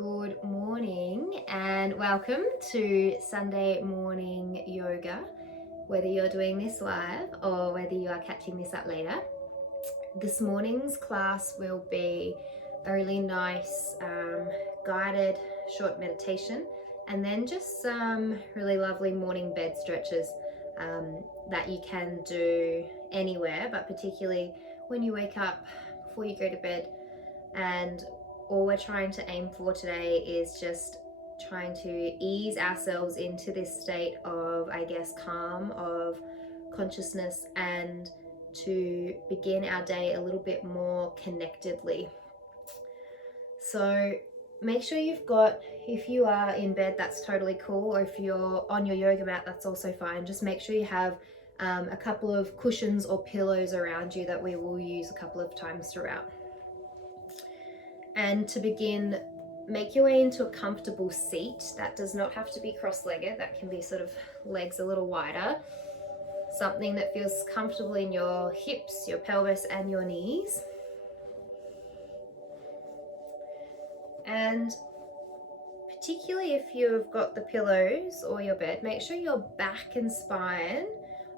Good morning and welcome to Sunday morning yoga. Whether you're doing this live or whether you are catching this up later, this morning's class will be a really nice guided short meditation and then just some really lovely morning bed stretches that you can do anywhere, but particularly when you wake up before you go to bed. And all we're trying to aim for today is just trying to ease ourselves into this state of, calm, of consciousness, and to begin our day a little bit more connectedly. So make sure if you are in bed, that's totally cool, or if you're on your yoga mat, that's also fine. Just make sure you have a couple of cushions or pillows around you that we will use a couple of times throughout. And to begin, make your way into a comfortable seat. That does not have to be cross-legged. That can be sort of legs a little wider. Something that feels comfortable in your hips, your pelvis, and your knees. And particularly if you've got the pillows or your bed, make sure your back and spine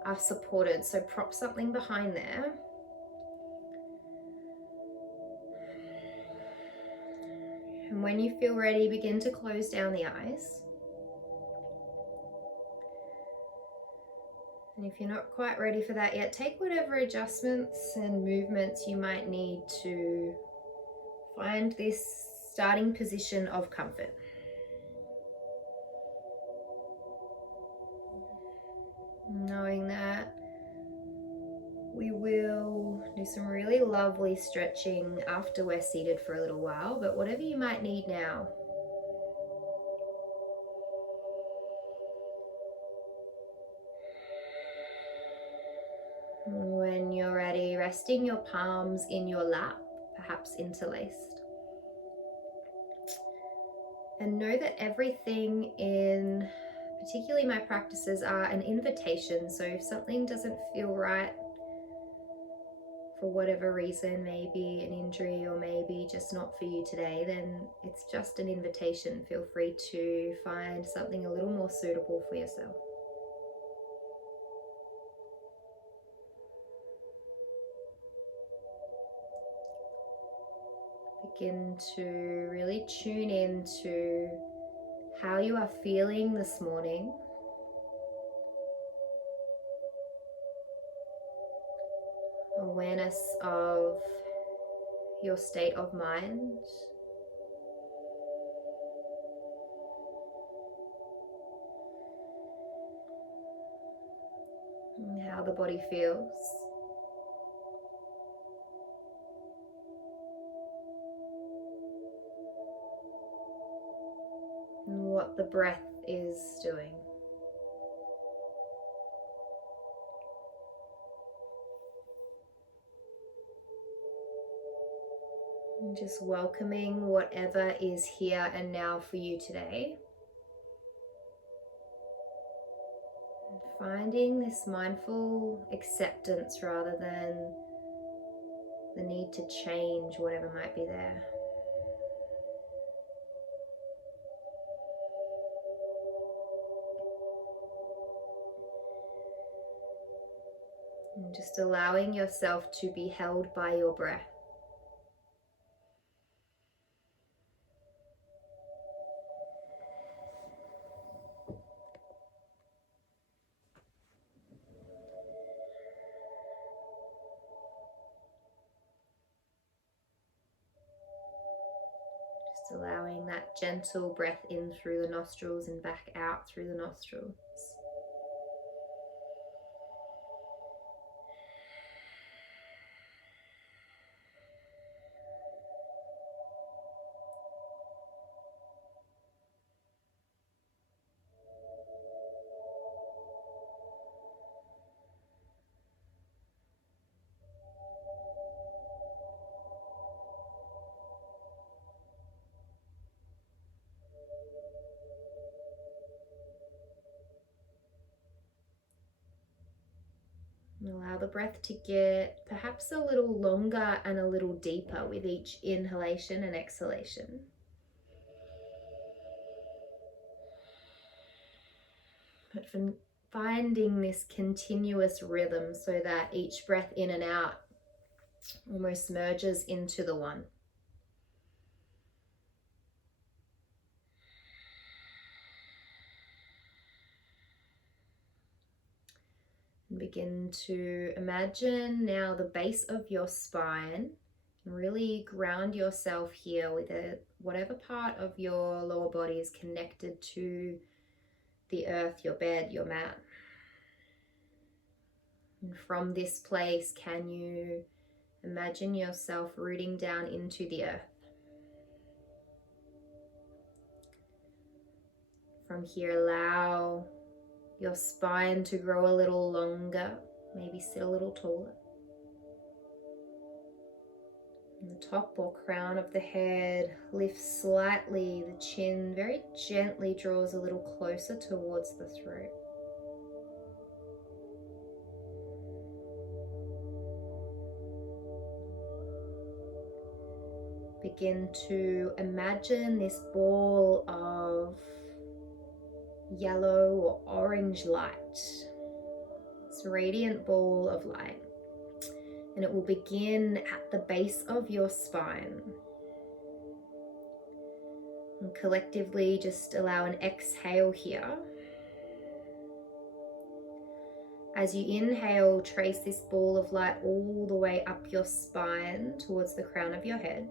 are supported. So prop something behind there. And when you feel ready, begin to close down the eyes. And if you're not quite ready for that yet, take whatever adjustments and movements you might need to find this starting position of comfort. Knowing that we will do some really lovely stretching after we're seated for a little while, but whatever you might need now. When you're ready, resting your palms in your lap, perhaps interlaced. And know that everything in, particularly my practices, are an invitation. So if something doesn't feel right for whatever reason, maybe an injury or maybe just not for you today, then it's just an invitation. Feel free to find something a little more suitable for yourself. Begin to really tune in to how you are feeling this morning. Awareness of your state of mind. And how the body feels. And what the breath is doing. And just welcoming whatever is here and now for you today. And finding this mindful acceptance rather than the need to change whatever might be there. And just allowing yourself to be held by your breath. Just allowing that gentle breath in through the nostrils and back out through the nostrils. And allow the breath to get perhaps a little longer and a little deeper with each inhalation and exhalation. but from finding this continuous rhythm so that each breath in and out almost merges into the one. And begin to imagine now the base of your spine, and really ground yourself here with whatever part of your lower body is connected to the earth, your bed, your mat. And from this place, can you imagine yourself rooting down into the earth? From here, allow your spine to grow a little longer, maybe sit a little taller. And the top or crown of the head lifts slightly, the chin very gently draws a little closer towards the throat. Begin to imagine this ball of yellow or orange light. This radiant ball of light. And it will begin at the base of your spine. And collectively just allow an exhale here. As you inhale, trace this ball of light all the way up your spine towards the crown of your head.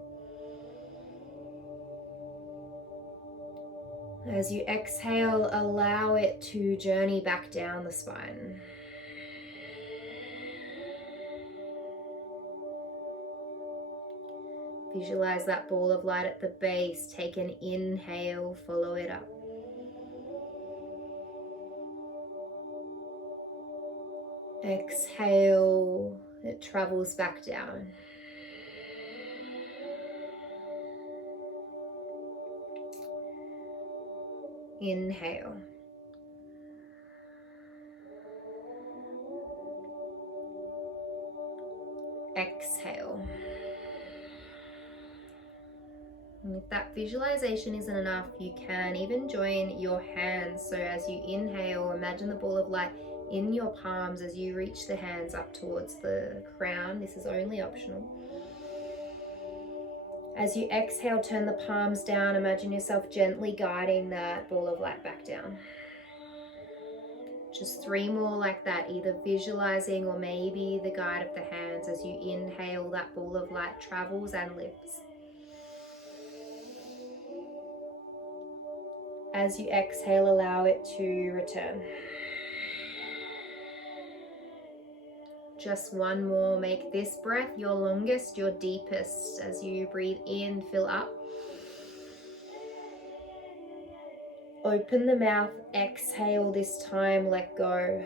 As you exhale, allow it to journey back down the spine. Visualize that ball of light at the base. Take an inhale, follow it up. Exhale, it travels back down. Inhale. Exhale. And if that visualization isn't enough, you can even join your hands. So as you inhale, imagine the ball of light in your palms as you reach the hands up towards the crown. This is only optional. As you exhale, turn the palms down. Imagine yourself gently guiding that ball of light back down. Just 3 more like that, either visualizing or maybe the guide of the hands. As you inhale, that ball of light travels and lifts. As you exhale, allow it to return. Just 1 more. Make this breath your longest, your deepest. As you breathe in, fill up. Open the mouth, exhale this time, let go.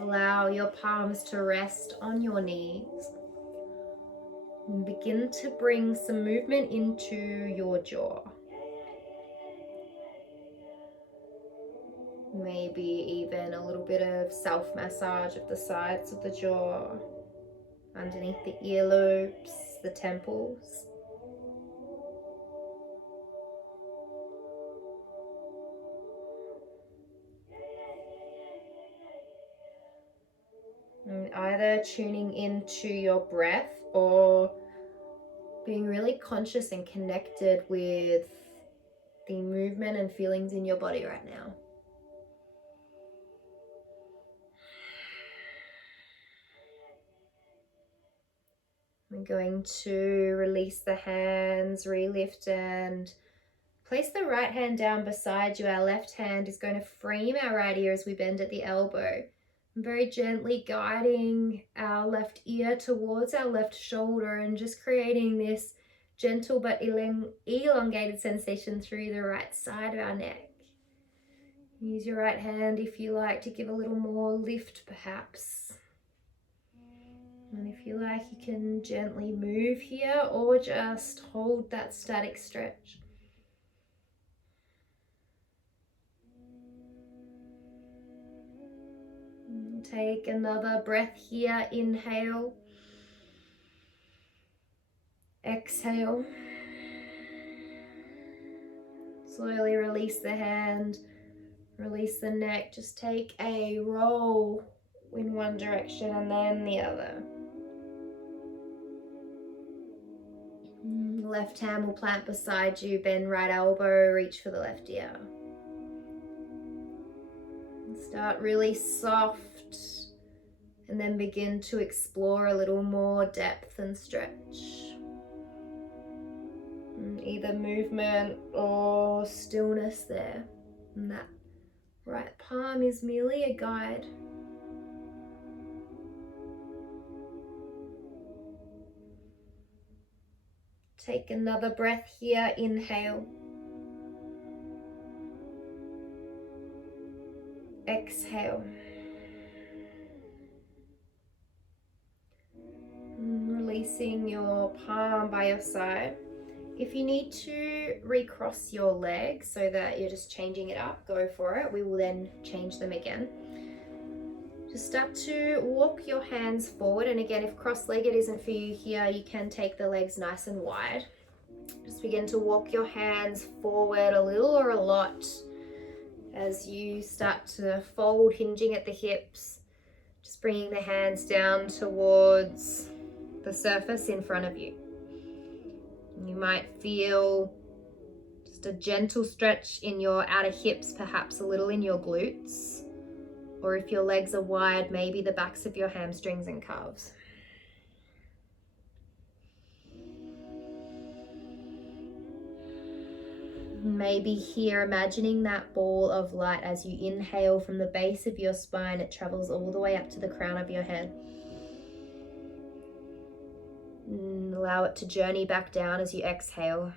Allow your palms to rest on your knees. And begin to bring some movement into your jaw. Maybe even a little bit of self-massage of the sides of the jaw, underneath the earlobes, the temples. And either tuning into your breath or being really conscious and connected with the movement and feelings in your body right now. We're going to release the hands, relift, and place the right hand down beside you. Our left hand is going to frame our right ear as we bend at the elbow. Very gently guiding our left ear towards our left shoulder and just creating this gentle but elongated sensation through the right side of our neck. Use your right hand if you like to give a little more lift perhaps. And if you like, you can gently move here or just hold that static stretch. And take another breath here. Inhale. Exhale. Slowly release the hand, release the neck. Just take a roll in one direction and then the other. Left hand will plant beside you, bend right elbow, reach for the left ear. Start really soft and then begin to explore a little more depth and stretch. Either movement or stillness there. And that right palm is merely a guide. Take another breath here, inhale. Exhale. Releasing your palm by your side. If you need to recross your legs so that you're just changing it up, go for it. We will then change them again. Just start to walk your hands forward. And again, if cross-legged isn't for you here, you can take the legs nice and wide. Just begin to walk your hands forward a little or a lot as you start to fold, hinging at the hips. Just bringing the hands down towards the surface in front of you. You might feel just a gentle stretch in your outer hips, perhaps a little in your glutes. Or if your legs are wide, maybe the backs of your hamstrings and calves. Maybe here, imagining that ball of light as you inhale from the base of your spine, it travels all the way up to the crown of your head. And allow it to journey back down as you exhale.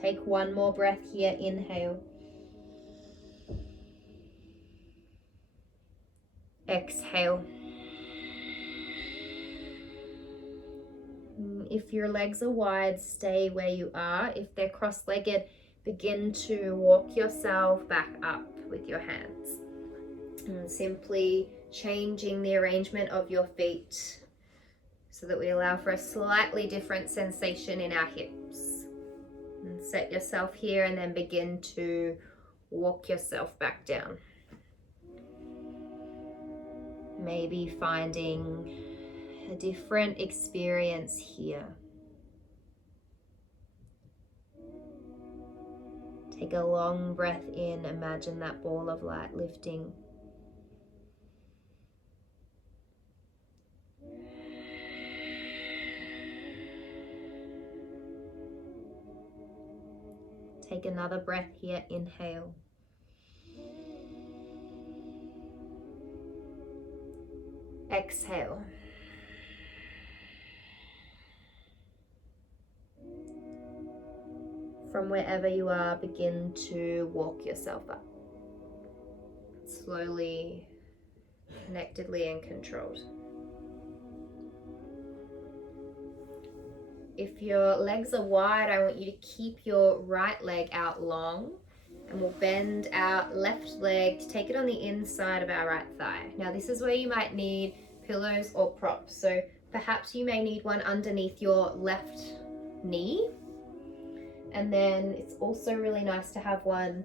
Take one more breath here, inhale. Exhale. If your legs are wide, stay where you are. If they're cross-legged, begin to walk yourself back up with your hands. And simply changing the arrangement of your feet so that we allow for a slightly different sensation in our hips. And set yourself here and then begin to walk yourself back down. Maybe finding a different experience here. Take a long breath in, imagine that ball of light lifting. Take another breath here, inhale. Exhale. From wherever you are, begin to walk yourself up. Slowly, connectedly and controlled. If your legs are wide, I want you to keep your right leg out long, and we'll bend our left leg to take it on the inside of our right thigh. Now this is where you might need pillows or props. So perhaps you may need one underneath your left knee. And then it's also really nice to have one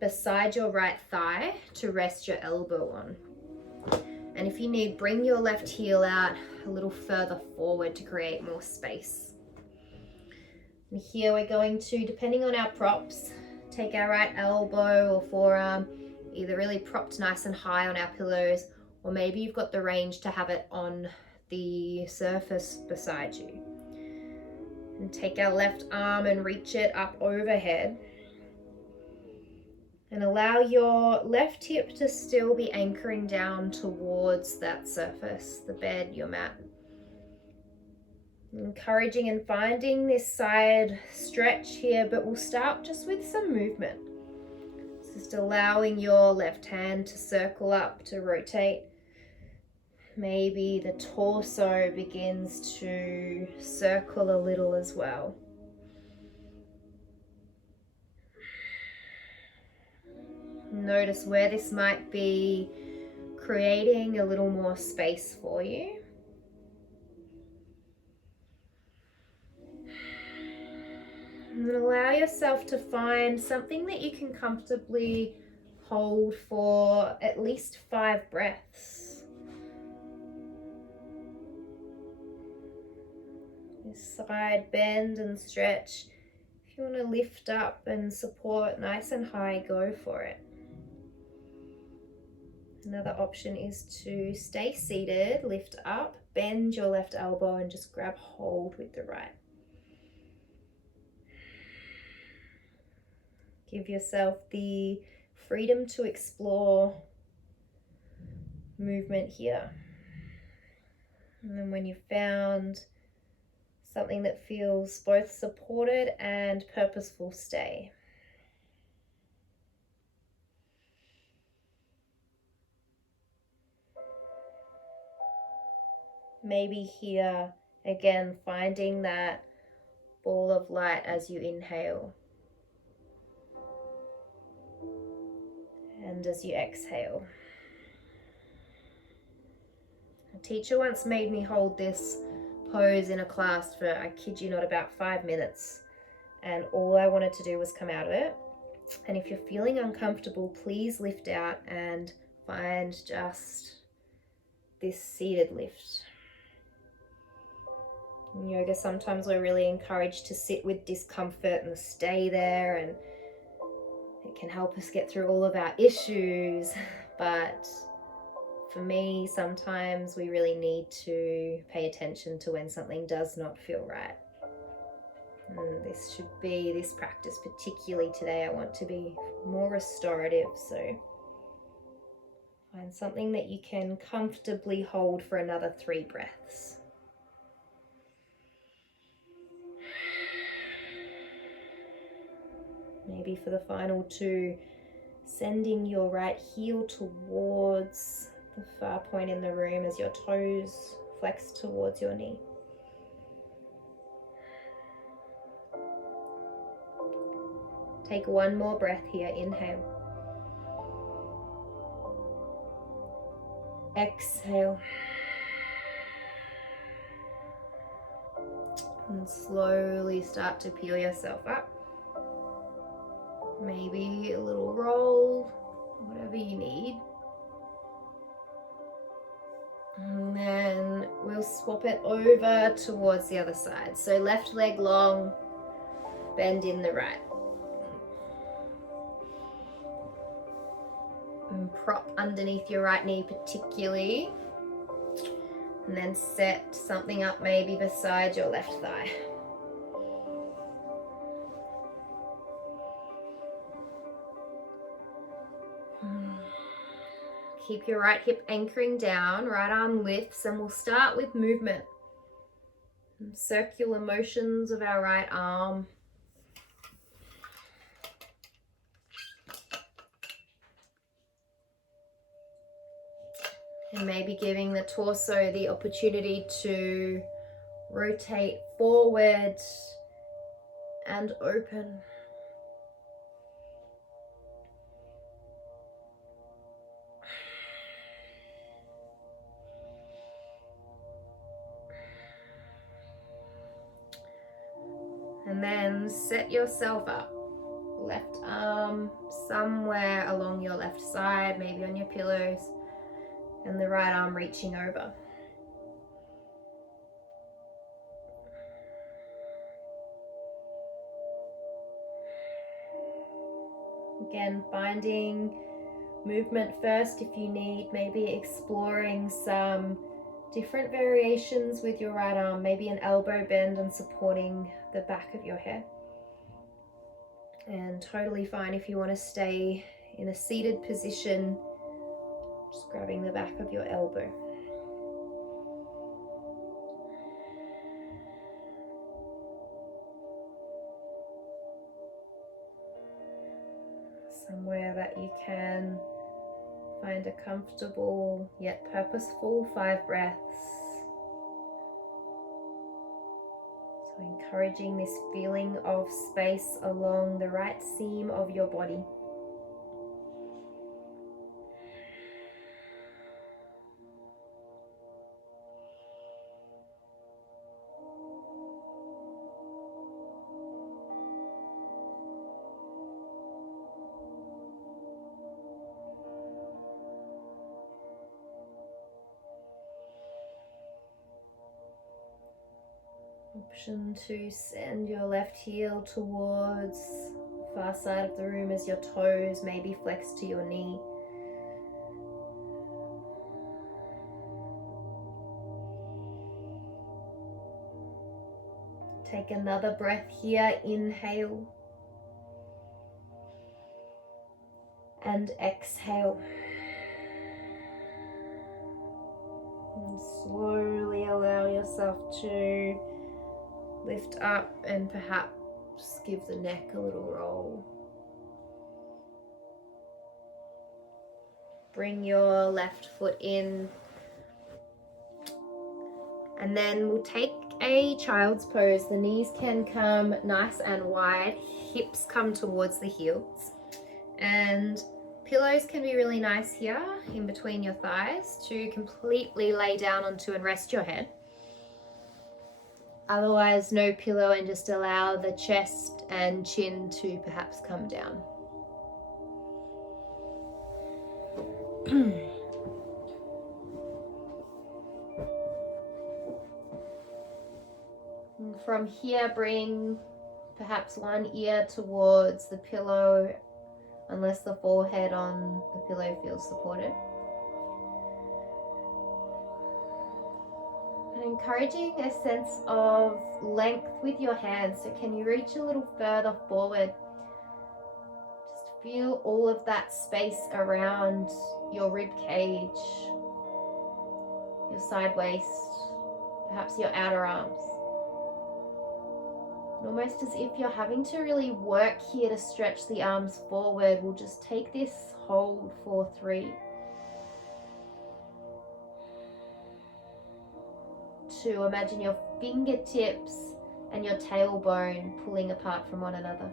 beside your right thigh to rest your elbow on. And if you need, bring your left heel out a little further forward to create more space. And here we're going to, depending on our props, take our right elbow or forearm, either really propped nice and high on our pillows, or maybe you've got the range to have it on the surface beside you. And take our left arm and reach it up overhead. And allow your left hip to still be anchoring down towards that surface, the bed, your mat. Encouraging and finding this side stretch here, but we'll start just with some movement. Just allowing your left hand to circle up, to rotate. Maybe the torso begins to circle a little as well. Notice where this might be creating a little more space for you. And then allow yourself to find something that you can comfortably hold for at least 5 breaths. This side bend and stretch. If you want to lift up and support nice and high, go for it. Another option is to stay seated, lift up, bend your left elbow and just grab hold with the right. Give yourself the freedom to explore movement here. And then when you've found something that feels both supported and purposeful, stay. Maybe here, again, finding that ball of light as you inhale. And as you exhale. A teacher once made me hold this pose in a class for, I kid you not, about 5 minutes. And all I wanted to do was come out of it. And if you're feeling uncomfortable, please lift out and find just this seated lift. In yoga, sometimes we're really encouraged to sit with discomfort and stay there, and it can help us get through all of our issues. But for me, sometimes we really need to pay attention to when something does not feel right. And this practice, particularly today, I want to be more restorative. So find something that you can comfortably hold for another 3 breaths. Maybe for the final 2, sending your right heel towards the far point in the room as your toes flex towards your knee. Take 1 more breath here. Inhale. Exhale. And slowly start to peel yourself up. Maybe a little roll, whatever you need. And then we'll swap it over towards the other side. So left leg long, bend in the right. And prop underneath your right knee particularly. And then set something up maybe beside your left thigh. Keep your right hip anchoring down, right arm lifts, and we'll start with movement. Circular motions of our right arm. And maybe giving the torso the opportunity to rotate forward and open. And then set yourself up. Left arm somewhere along your left side, maybe on your pillows, and the right arm reaching over. Again, finding movement first if you need, maybe exploring some different variations with your right arm, maybe an elbow bend and supporting the back of your head. And totally fine if you want to stay in a seated position, just grabbing the back of your elbow. Somewhere that you can find a comfortable yet purposeful 5 breaths. So encouraging this feeling of space along the right seam of your body. Option to send your left heel towards the far side of the room as your toes maybe flex to your knee. Take another breath here, inhale and exhale. And slowly allow yourself to lift up and perhaps give the neck a little roll. Bring your left foot in, and then we'll take a child's pose. The knees can come nice and wide, hips come towards the heels, and pillows can be really nice here in between your thighs to completely lay down onto and rest your head. Otherwise, no pillow, and just allow the chest and chin to perhaps come down. And from here, bring perhaps one ear towards the pillow, unless the forehead on the pillow feels supported. And encouraging a sense of length with your hands. So can you reach a little further forward? Just feel all of that space around your rib cage, your side waist, perhaps your outer arms. Almost as if you're having to really work here to stretch the arms forward. We'll just take this hold for 3, 2. Imagine your fingertips and your tailbone pulling apart from one another.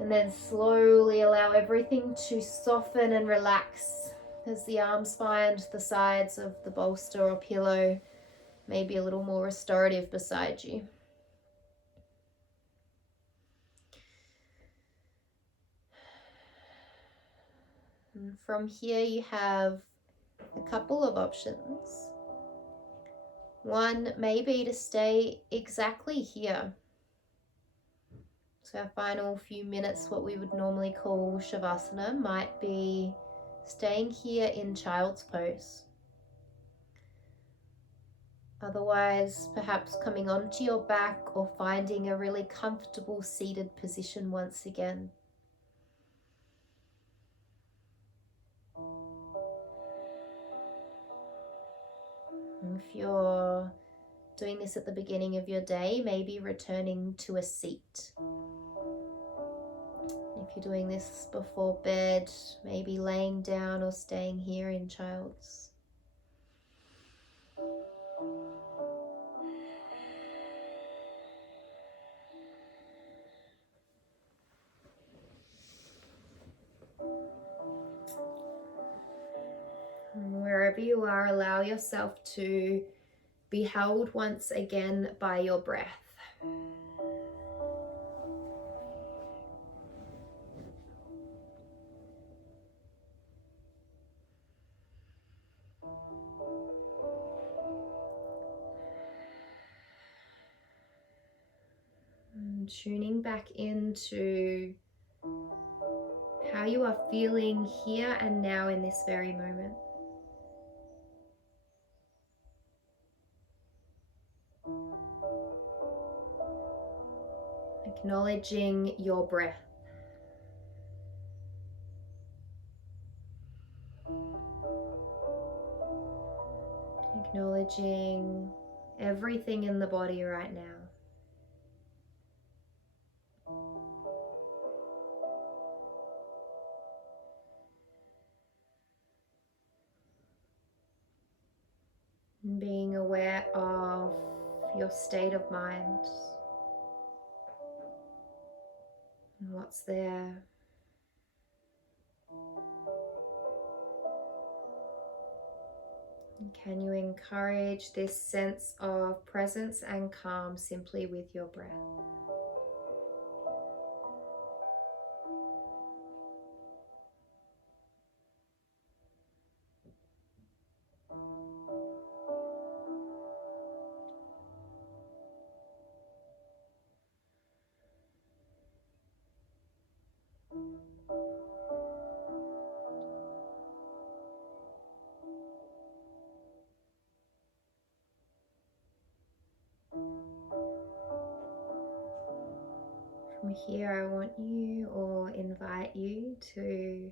And then slowly allow everything to soften and relax as the arms find the sides of the bolster or pillow, maybe a little more restorative beside you. And from here you have a couple of options. One may be to stay exactly here. So our final few minutes, what we would normally call Shavasana, might be staying here in child's pose. Otherwise, perhaps coming onto your back or finding a really comfortable seated position once again. And if you're doing this at the beginning of your day, maybe returning to a seat. If you're doing this before bed, maybe laying down or staying here in child's. And wherever you are, allow yourself to be held once again by your breath. And tuning back into how you are feeling here and now in this very moment. Acknowledging your breath. Acknowledging everything in the body right now. And being aware of your state of mind and what's there. And can you encourage this sense of presence and calm simply with your breath? From here, I want you or invite you to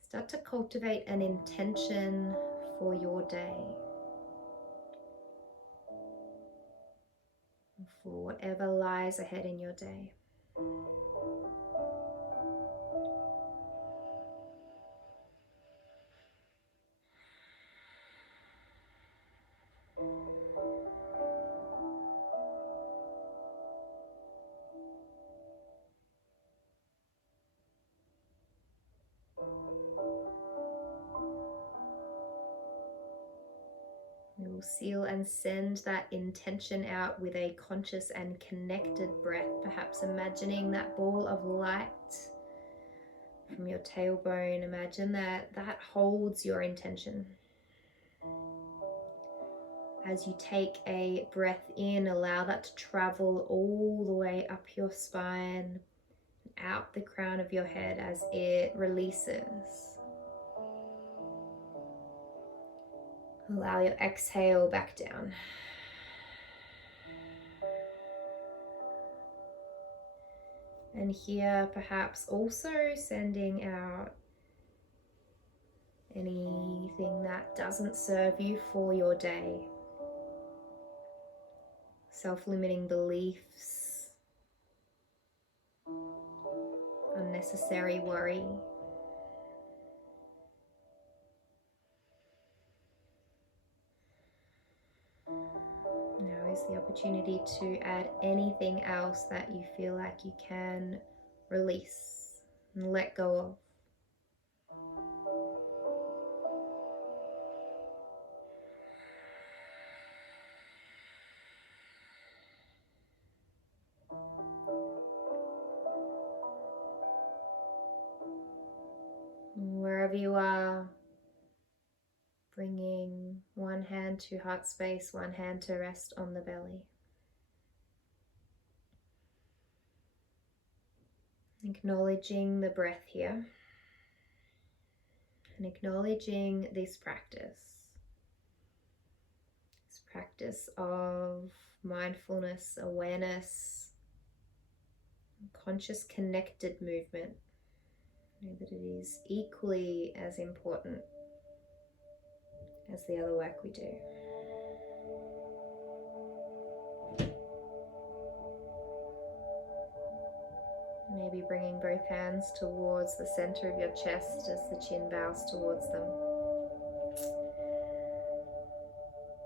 start to cultivate an intention for your day, for whatever lies ahead in your day. We will seal and send that intention out with a conscious and connected breath, perhaps imagining that ball of light from your tailbone. Imagine that holds your intention. As you take a breath in, allow that to travel all the way up your spine, out the crown of your head as it releases. Allow your exhale back down. And here, perhaps also sending out anything that doesn't serve you for your day. Self-limiting beliefs, unnecessary worry. Now is the opportunity to add anything else that you feel like you can release and let go of. Wherever you are, bringing one hand to heart space, one hand to rest on the belly. Acknowledging the breath here and acknowledging this practice of mindfulness, awareness, conscious connected movement. Know that it is equally as important as the other work we do. Maybe bringing both hands towards the center of your chest as the chin bows towards them.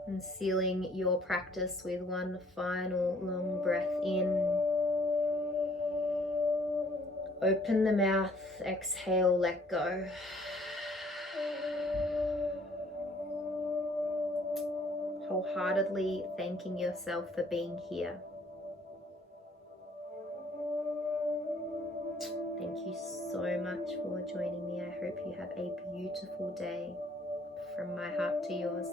And sealing your practice with one final long breath in. Open the mouth, exhale, let go. Wholeheartedly thanking yourself for being here. Thank you so much for joining me. I hope you have a beautiful day. From my heart to yours.